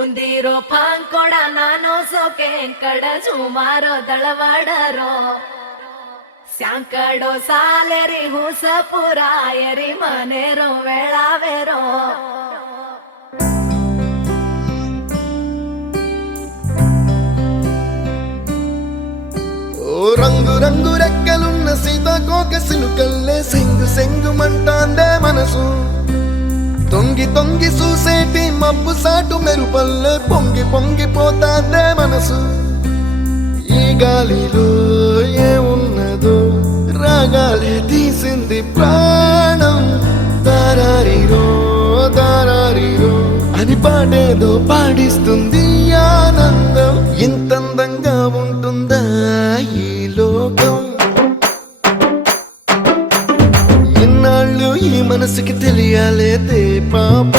ಬೂಂದಿರೋ ಪಾಂಕೊಡ ನಾನು ಸೋಕೆ ಕಡ ಸುಮಾರೋ ದಳವಾಡರೋ ಸ್ಯಾಂಕಡೋ ಸಾಲೆರಿ ಹೂಸ ಪುರಾಯರಿ ಮನೆರೋ ವೇಳಾವೆರೋ రంగు రంగు రెక్కలున్న సీతాకోక సిలుకల్లే సెంగు సెంగు మంటాందే మనసు తొంగి తొంగి చూసేటి మబ్బు సాటు మెరుపల్లే పొంగి పొంగిపోతాందే మనసు ఈ గాలిలో ఏమున్నదో రాగాలే తీసింది ప్రాణం దారారిరో దారారిరో అని పాడేదో పాడిస్తుంది ఆనందం ఇంతందంగా ఉంటుందా ఈ లోకం ఇన్నాళ్ళు ఈ మనసుకి తెలియాలేదే పాప